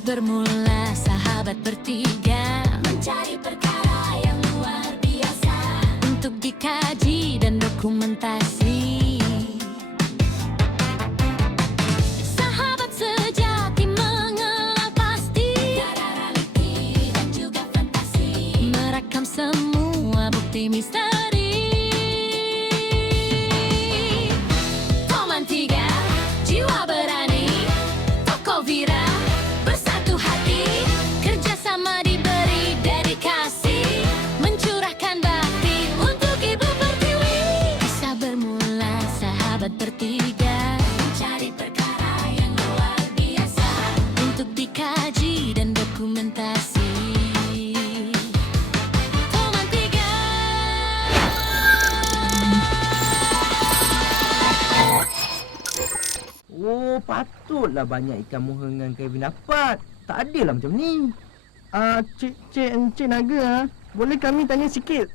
bermula sahabat bertiga mencari perkara yang luar biasa untuk dikaji dan dokumentasi. Sahabat sejati mengenal pasti tiada realiti dan juga fantasi, merekam semua bukti misteri. Koman 3, jiwa berani, toko Vira bersatu hati, kerjasama diberi dedikasi, mencurahkan bakti untuk Ibu Pertiwi. Kisah bermula sahabat bertiga mencari perkara yang luar biasa untuk dikaji dan dokumentasi. Koman 3. Oh, patutlah banyak ikan moha dengan Kevin dapat. Tak adalah macam ni. Encik Naga, boleh kami tanya sikit?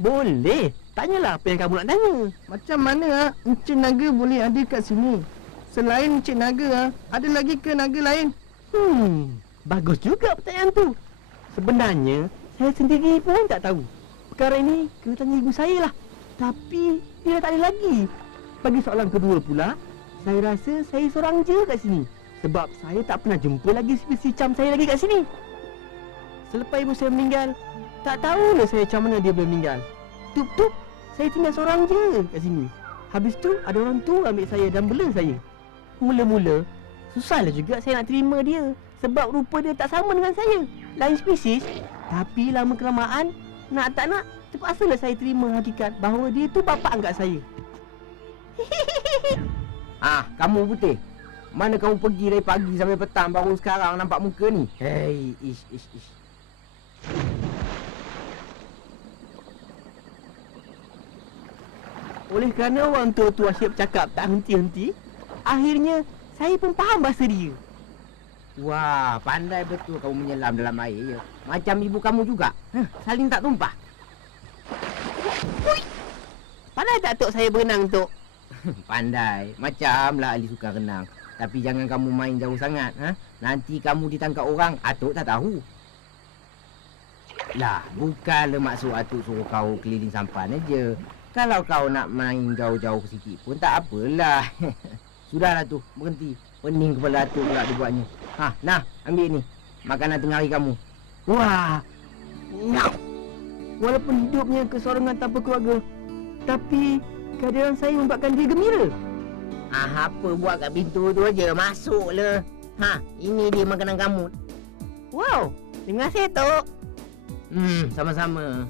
Boleh. Tanyalah apa yang kamu nak tanya. Macam mana Encik Naga boleh ada kat sini? Selain Encik Naga, ada lagi ke naga lain? Bagus juga pertanyaan tu. Sebenarnya, saya sendiri pun tak tahu. Perkara ini kena tanya ibu saya lah. Tapi, dia dah tak ada lagi. Bagi soalan kedua pula, saya rasa saya seorang je kat sini. Sebab saya tak pernah jumpa lagi spesies cam saya lagi kat sini. Selepas ibu saya meninggal, tak tahulah saya macam mana dia boleh meninggal. Tup-tup, saya tinggal seorang je kat sini. Habis tu, ada orang tua ambil saya dan bela saya. Mula-mula, susahlah juga saya nak terima dia. Sebab rupa dia tak sama dengan saya. Lain spesies. Tapi lama-kelamaan, nak tak nak, terpaksalah saya terima hakikat bahawa dia tu bapa angkat saya. Kamu putih. Mana kamu pergi dari pagi sampai petang baru sekarang nampak muka ni? Hei, ish. Oleh kerana orang tua-tua asyik bercakap tak henti-henti, akhirnya saya pun faham bahasa dia. Wah, pandai betul kamu menyelam dalam air ya. Macam ibu kamu juga. Saling tak tumpah. Ui. Pandai tak Tok saya berenang, Tok? Pandai. Macamlah ahli sukan renang. Tapi jangan kamu main jauh sangat. Nanti kamu ditangkap orang, Atuk tak tahu. Lah, bukanlah maksud Atuk suruh kau keliling sampan aja. Kalau kau nak main jauh-jauh sikit pun tak apalah. Sudahlah tu, berhenti. Pening kepala Atuk pula dibuatnya. Nah, ambil ni. Makanan tengah hari kamu. Wah. Nyap. Walaupun hidupnya kesorongan tanpa keluarga, tapi kehadiran saya membuatkan dia gembira. Apa buat kat pintu tu aja, masuklah. Ini dia makanan kamu. Wow, terima kasih Tok. Sama-sama.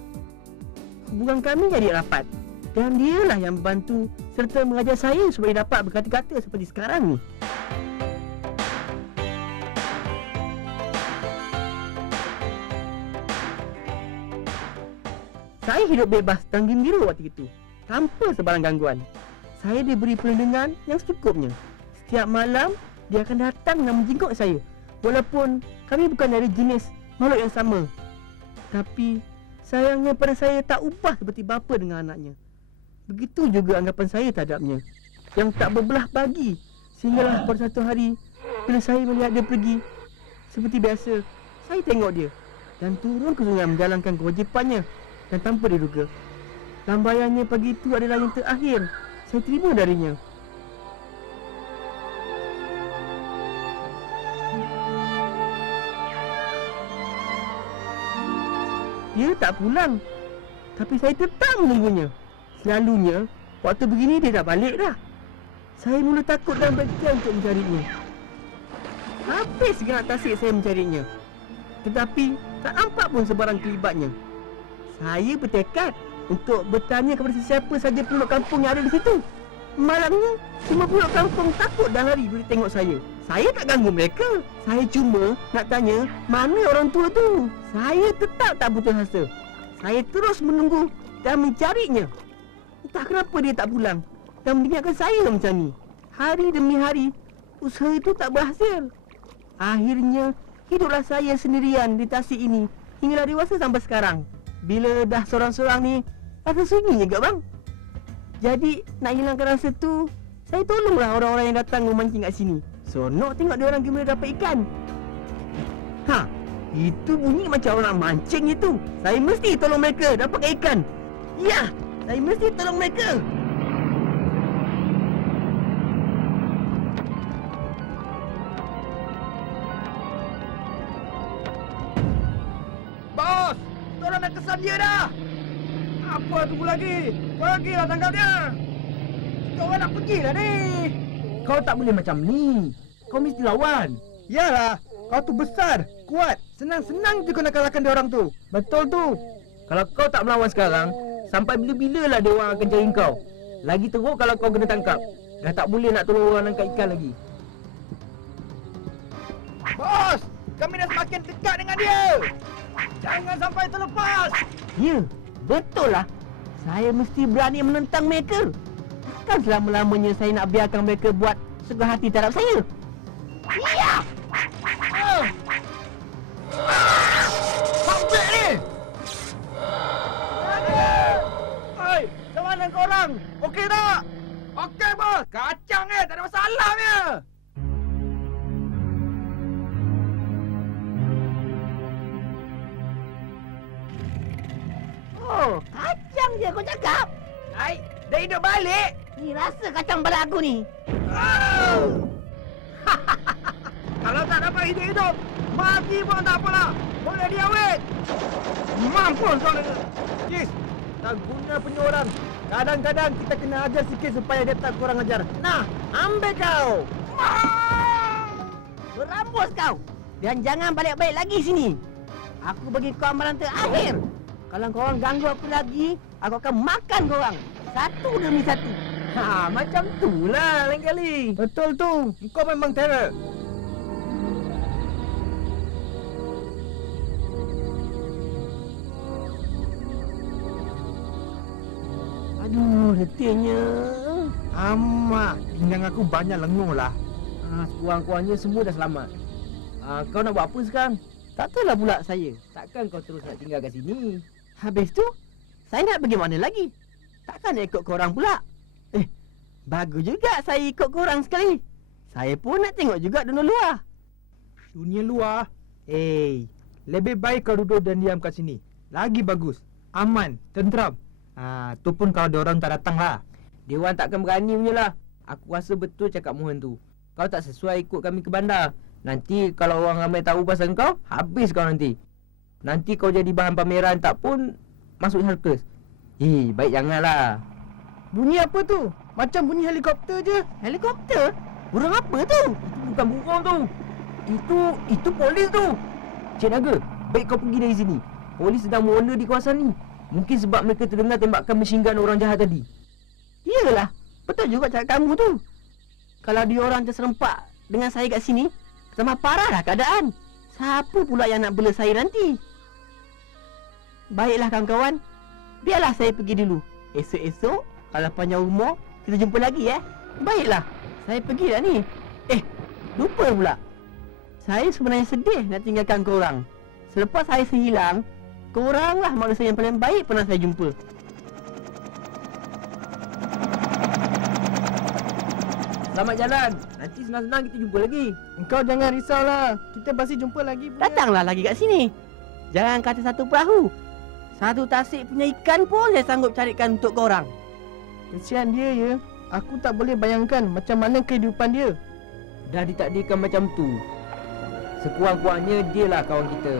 Hubungan kami jadi rapat. Dan dialah yang membantu serta mengajar saya supaya dapat berkata-kata seperti sekarang ni. Saya hidup bebas dan gembira waktu itu, tanpa sebarang gangguan. Saya diberi perlindungan yang secukupnya. Setiap malam, dia akan datang dan menjenguk saya. Walaupun kami bukan dari jenis makhluk yang sama. Tapi, sayangnya pada saya tak ubah seperti bapa dengan anaknya. Begitu juga anggapan saya terhadapnya, yang tak berbelah bagi. Sehinggalah pada satu hari, bila saya melihat dia pergi, seperti biasa, saya tengok dia dan turun ke sungai menjalankan kewajipannya. Dan tanpa diduga, lambaiannya pagi itu adalah yang terakhir saya terima darinya. Dia tak pulang, tapi saya tetap menunggunya. Selalunya, waktu begini dia dah balik dah. Saya mula takut dan berhenti untuk mencarinya. Habis segenap tasik saya mencarinya, tetapi tak nampak pun sebarang kelibatnya. Saya bertekad untuk bertanya kepada sesiapa saja penduduk kampung yang ada di situ. Malamnya, semua penduduk kampung takut dan lari bila tengok saya. Saya tak ganggu mereka. Saya cuma nak tanya mana orang tua tu. Saya tetap tak putus asa. Saya terus menunggu dan mencarinya. Entah kenapa dia tak pulang dan meninggalkan saya macam ni. Hari demi hari, usaha itu tak berhasil. Akhirnya, hiduplah saya sendirian di tasik ini hinggalah dewasa sampai sekarang. Bila dah seorang-seorang ni, rasa sunyi juga bang. Jadi nak hilangkan rasa tu, saya tolonglah orang-orang yang datang memancing kat sini. Seronok tengok dia orang gembira dapat ikan. Ha, itu bunyi macam orang mancing itu. Saya mesti tolong mereka dapatkan ikan. Ya, saya mesti tolong mereka. Bos, korang dah kesan dia dah. Apa tunggu lagi? Pergilah tangkap dia. Kita orang nak pergilah ni. Kau tak boleh macam ni. Kau mesti lawan. Yalah, kau tu besar, kuat. Senang-senang je kau nak kalahkan dia orang tu. Betul tu. Kalau kau tak melawan sekarang, sampai bila-bila lah dia orang akan cari kau. Lagi teruk kalau kau kena tangkap. Dah tak boleh nak tolong orang angkat ikan lagi. Bos, kami dah semakin dekat dengan dia. Jangan sampai terlepas. Ya, betul lah. Saya mesti berani menentang mereka. Takkan selama-lamanya saya nak biarkan mereka buat segala hati terhadap saya. Ya! Sampai ni! Hai, macam mana korang? Okey tak? Okey bos, kacang tak ada masalahnya. Oh, kacang je kau cakap. Hai, dah hidup balik. Ni rasa kacang pada aku ni. Oh! Kalau tak dapat hidup-hidup, mati pun tak apalah. Boleh diawet. Mampus kau ni. Yes, tak guna punya orang. Kadang-kadang kita kena ajar sikit supaya dia tak kurang ajar. Nah, ambil kau. Berambus kau. Dan jangan balik-balik lagi sini. Aku bagi kau amalan terakhir. Kalau korang ganggu aku lagi, aku akan makan korang. Satu demi satu. Ha, macam tu lah lain kali. Betul tu. Kau memang terror. Aduh, letihnya. Amak, pinggang aku banyak lenguh lah. Sekurang-kurangnya semua dah selamat. Kau nak buat apa sekarang? Tak tahulah pula saya. Takkan kau terus nak tinggal kat sini? Habis tu, saya nak pergi mana lagi? Takkan nak ikut korang pula? Bagus juga saya ikut korang sekali. Saya pun nak tengok juga dunia luar. Dunia luar? Lebih baik kau duduk dan diam kat sini. Lagi bagus. Aman, tenteram. Tu pun kalau diorang tak datang lah. Dewan takkan berani punya lah. Aku rasa betul cakap Mohan tu. Kau tak sesuai ikut kami ke bandar. Nanti kalau orang ramai tahu pasal kau, habis kau nanti. Nanti kau jadi bahan pameran tak pun masuk sirkus. Baik janganlah. Bunyi apa tu? Macam bunyi helikopter je. Helikopter? Burung apa tu? Itu bukan burung tu. Itu polis tu. Cik Naga, baik kau pergi dari sini. Polis sedang meronda di kawasan ni. Mungkin sebab mereka terdengar tembakan machine gun orang jahat tadi. Iyalah, betul juga cakap kamu tu. Kalau dia orang terserempak dengan saya kat sini, tambah parahlah keadaan. Siapa pula yang nak bela saya nanti? Baiklah kawan-kawan, biarlah saya pergi dulu. Esok-esok, kalau panjang umur, kita jumpa lagi Baiklah, saya pergi dah ni. Lupa pula. Saya sebenarnya sedih nak tinggalkan korang. Selepas saya sehilang, koranglah manusia yang paling baik pernah saya jumpa. Selamat jalan. Nanti senang-senang kita jumpa lagi. Engkau jangan risaulah. Kita pasti jumpa lagi punya. Datanglah lagi kat sini. Jangan kata satu perahu. Satu tasik punya ikan pun saya sanggup carikan untuk korang. Kesian dia ya. Aku tak boleh bayangkan macam mana kehidupan dia. Dah ditakdirkan macam tu. Sekurang-kurangnya dialah kawan kita.